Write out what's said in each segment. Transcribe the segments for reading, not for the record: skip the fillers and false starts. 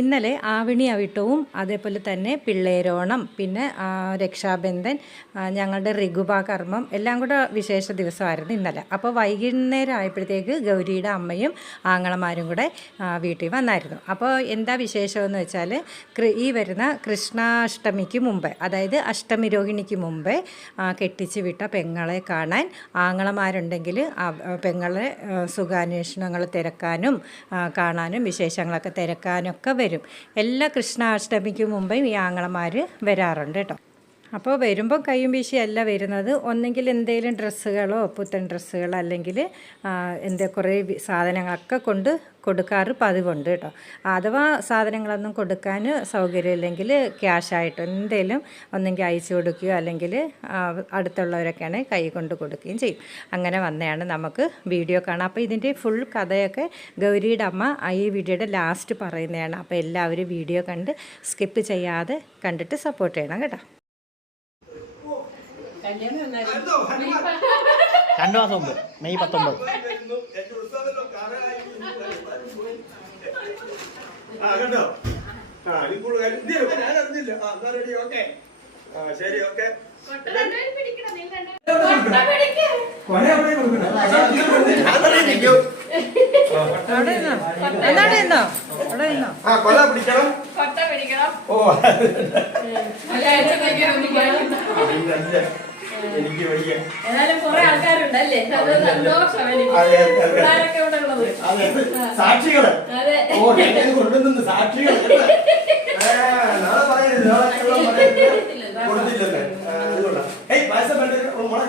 ഇന്നലെ ആവിണി അവിട്ടവും അതേപോലെ തന്നെ പിള്ളേരോണം പിന്നെ രക്ഷാബന്ധൻ ഞങ്ങളുടെ ഋഗുബ കർമ്മം എല്ലാം കൂടെ വിശേഷ ദിവസമായിരുന്നു ഇന്നലെ. അപ്പോൾ വൈകുന്നേരം ആയപ്പോഴത്തേക്ക് ഗൗരിയുടെ അമ്മയും ആങ്ങളമാരും കൂടെ വീട്ടിൽ വന്നായിരുന്നു. അപ്പോൾ എന്താ വിശേഷമെന്ന് വെച്ചാൽ ഈ വരുന്ന കൃഷ്ണാഷ്ടമിക്ക് മുമ്പേ, അതായത് അഷ്ടമി രോഹിണിക്ക് മുമ്പേ കെട്ടിച്ച് വിട്ട പെങ്ങളെ കാണാൻ ആങ്ങളമാരുണ്ടെങ്കിൽ പെങ്ങളെ സുഖാന്വേഷണങ്ങൾ തിരക്കാനും കാണാനും വിശേഷങ്ങളൊക്കെ തിരക്കാനൊക്കെ വരും. എല്ലാ കൃഷ്ണാഷ്ടമിക്ക് മുമ്പേ ഈ ആങ്ങളമാർ വരാറുണ്ട് കേട്ടോ. അപ്പോൾ വരുമ്പോൾ കയ്യും വീശിയല്ല വരുന്നത്. ഒന്നെങ്കിൽ എന്തെങ്കിലും ഡ്രസ്സുകളോ പുത്തൻ ഡ്രസ്സുകളോ അല്ലെങ്കിൽ കുറേ സാധനങ്ങളൊക്കെ കൊടുക്കാറ് പതിവുണ്ട് കേട്ടോ. അഥവാ സാധനങ്ങളൊന്നും കൊടുക്കാൻ സൗകര്യമില്ലെങ്കിൽ ക്യാഷായിട്ട് എന്തെങ്കിലും ഒന്നെങ്കിൽ അയച്ചു കൊടുക്കുകയോ അല്ലെങ്കിൽ അടുത്തുള്ളവരൊക്കെയാണ് കൈ കൊണ്ട് കൊടുക്കുകയും ചെയ്യും. അങ്ങനെ വന്നെയാണ് നമുക്ക് വീഡിയോ കാണാം. അപ്പോൾ ഇതിൻ്റെ ഫുൾ കഥയൊക്കെ ഗൗരിയുടെ അമ്മ ഈ വീഡിയോയുടെ ലാസ്റ്റ് പറയുന്നതാണ്. അപ്പോൾ എല്ലാവരും വീഡിയോ കണ്ട് സ്കിപ്പ് ചെയ്യാതെ കണ്ടിട്ട് സപ്പോർട്ട് ചെയ്യണം കേട്ടോ. 2 മാസം മുമ്പ് മെയ് 19. ശരി, ഓക്കെ. എനിക്ക് വയ്യ. സാക്ഷികള് കൊണ്ടുവന്ന് സാക്ഷികൾ നാളെ പറയുന്നത് കൊടുത്തില്ലല്ലേ? പായസം വേണ്ട മോളെ,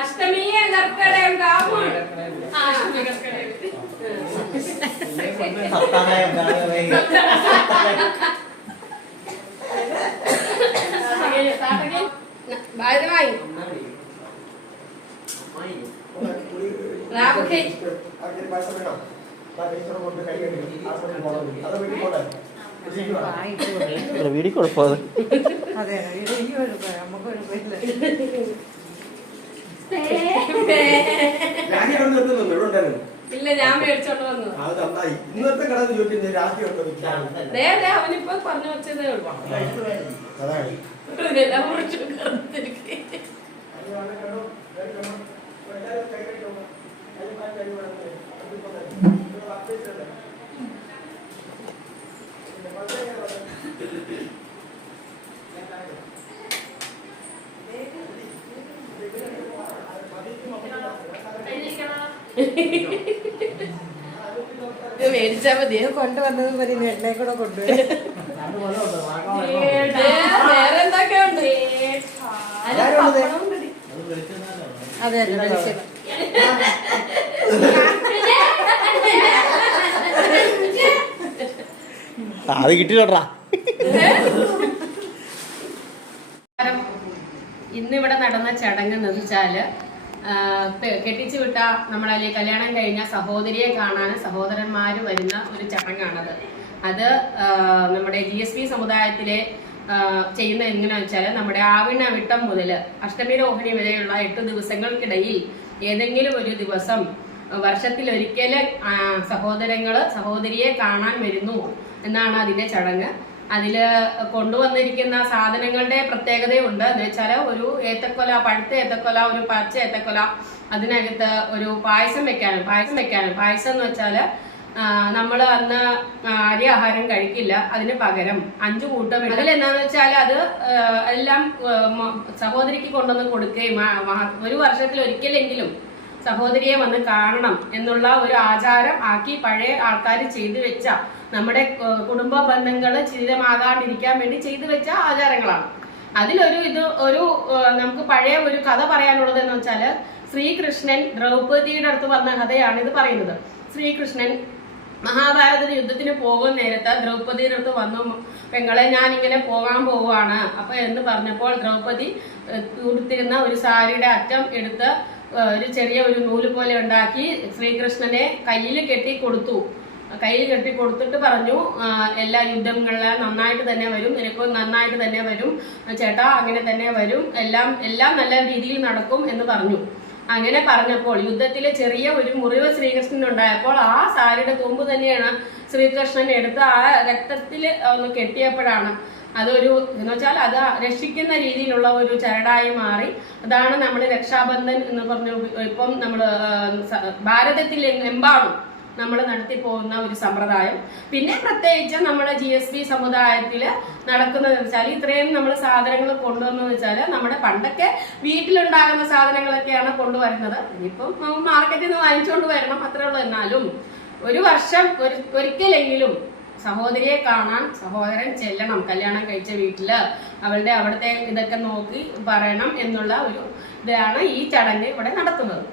അഷ്ടമിയെ കർക്കടകം കാവും വീടി കുഴപ്പമില്ല. അതെ, നമുക്കൊരു ഇല്ല, ഞാൻ മേടിച്ചോണ്ട് വന്നു. ഇന്നത്തെ കട അവനിപ്പോ പറഞ്ഞു വെച്ചതേ ഉള്ളൂ. മേടിച്ചാ മതി. കൊണ്ടുവന്നത് പോലെ വീട്ടിലേക്ക് കൂടെ കൊണ്ടുപോയി. വേറെ എന്തൊക്കെയുണ്ട്? അതെ, അത് കിട്ടിയില്ലടാ. ഇന്നിവിടെ നടന്ന ചടങ്ങ് എന്ന് വെച്ചാല് കെട്ടിച്ചു വിട്ട നമ്മളെ കല്യാണം കഴിഞ്ഞ സഹോദരിയെ കാണാൻ സഹോദരന്മാര് വരുന്ന ഒരു ചടങ്ങാണത്. അത് നമ്മുടെ GSB സമുദായത്തിലെ ചെയ്യുന്ന എങ്ങനെയാണെന്ന് വെച്ചാൽ നമ്മുടെ ആവിണവിട്ടം മുതൽ അഷ്ടമി രോഹിണി വരെയുള്ള 8 ദിവസങ്ങൾക്കിടയിൽ ഏതെങ്കിലും ഒരു ദിവസം വർഷത്തിലൊരിക്കൽ സഹോദരങ്ങള് സഹോദരിയെ കാണാൻ വരുന്നു എന്നാണ് അതിന്റെ ചടങ്ങ്. അതിൽ കൊണ്ടുവന്നിരിക്കുന്ന സാധനങ്ങളുടെ പ്രത്യേകതയുണ്ട്. എന്ന് വെച്ചാൽ ഒരു ഏത്തക്കൊല, പഴുത്ത ഏത്തക്കൊല, ഒരു പച്ച ഏത്തക്കൊല, അതിനകത്ത് ഒരു പായസം വെക്കാനും. പായസം എന്ന് വെച്ചാൽ നമ്മൾ അന്ന് അരി ആഹാരം കഴിക്കില്ല, അതിന് പകരം 5 കൂട്ടം. അതിലെന്താന്ന് വെച്ചാൽ അത് എല്ലാം സഹോദരിക്ക് കൊണ്ടുവന്ന് കൊടുക്കുകയും ഒരു വർഷത്തിൽ ഒരിക്കലെങ്കിലും സഹോദരിയെ വന്ന് കാണണം എന്നുള്ള ഒരു ആചാരം ആക്കി പഴയ ആൾക്കാർ ചെയ്തു വെച്ച, നമ്മുടെ കുടുംബ ബന്ധങ്ങൾ ചിരമാകാണ്ടിരിക്കാൻ വേണ്ടി ചെയ്തു വെച്ച ആചാരങ്ങളാണ്. അതിലൊരു നമുക്ക് പഴയ ഒരു കഥ പറയാനുള്ളത് എന്ന് വെച്ചാൽ ശ്രീകൃഷ്ണൻ ദ്രൗപദിയുടെ അടുത്ത് വന്ന കഥയാണ് ഇത് പറയുന്നത്. ശ്രീകൃഷ്ണൻ മഹാഭാരത യുദ്ധത്തിന് പോകുന്ന നേരത്ത് ദ്രൗപദിയുടെ അടുത്ത് വന്നു, പെങ്ങളെ ഞാൻ ഇങ്ങനെ പോകാൻ പോവുകയാണ് അപ്പൊ എന്ന് പറഞ്ഞപ്പോൾ ദ്രൗപദി ഉടുത്തിരുന്ന ഒരു സാരിയുടെ അറ്റം എടുത്ത് ഒരു ചെറിയ ഒരു നൂല് പോലെ ഉണ്ടാക്കി ശ്രീകൃഷ്ണനെ കയ്യിൽ കെട്ടി കൊടുത്തു. കയ്യിൽ കെട്ടി കൊടുത്തിട്ട് പറഞ്ഞു, എല്ലാ യുദ്ധങ്ങളിലും നന്നായിട്ട് തന്നെ വരും, നിനക്കും നന്നായിട്ട് തന്നെ വരും ചേട്ടാ, അങ്ങനെ തന്നെ വരും, എല്ലാം നല്ല രീതിയിൽ നടക്കും എന്ന് പറഞ്ഞു. അങ്ങനെ പറഞ്ഞപ്പോൾ യുദ്ധത്തിലെ ചെറിയ ഒരു മുറിവ് ശ്രീകൃഷ്ണൻ ഉണ്ടായപ്പോൾ ആ സാരിയുടെ തുമ്പ് തന്നെയാണ് ശ്രീകൃഷ്ണൻ എടുത്ത് ആ രക്തത്തിൽ ഒന്ന് കെട്ടിയപ്പോഴാണ് അതൊരു എന്ന് വെച്ചാൽ അത് രക്ഷിക്കുന്ന രീതിയിലുള്ള ഒരു ചരടായി മാറി. അതാണ് നമ്മൾ രക്ഷാബന്ധൻ എന്ന് പറഞ്ഞു ഇപ്പം നമ്മൾ ഭാരതത്തിൽ എമ്പാടും നമ്മൾ നടത്തി പോകുന്ന ഒരു സമ്പ്രദായം. പിന്നെ പ്രത്യേകിച്ച് നമ്മുടെ GSB സമുദായത്തിൽ നടക്കുന്നത് വെച്ചാൽ ഇത്രയും നമ്മൾ സാധനങ്ങൾ കൊണ്ടുവന്നു വെച്ചാൽ നമ്മുടെ പണ്ടൊക്കെ വീട്ടിലുണ്ടാകുന്ന സാധനങ്ങളൊക്കെയാണ് കൊണ്ടുവരുന്നത്. ഇനിയിപ്പം മാർക്കറ്റിൽ നിന്ന് വാങ്ങിച്ചുകൊണ്ട് വരണം, അത്രേ ഉള്ളൂ. എന്നാലും ഒരു വർഷം ഒരിക്കലെങ്കിലും സഹോദരിയെ കാണാൻ സഹോദരൻ ചെല്ലണം. കല്യാണം കഴിച്ച വീട്ടില് അവിടുത്തെ ഇതൊക്കെ നോക്കി പറയണം എന്നുള്ള ഒരു ഇതാണ് ഈ ചടങ്ങ് ഇവിടെ നടത്തുന്നത്.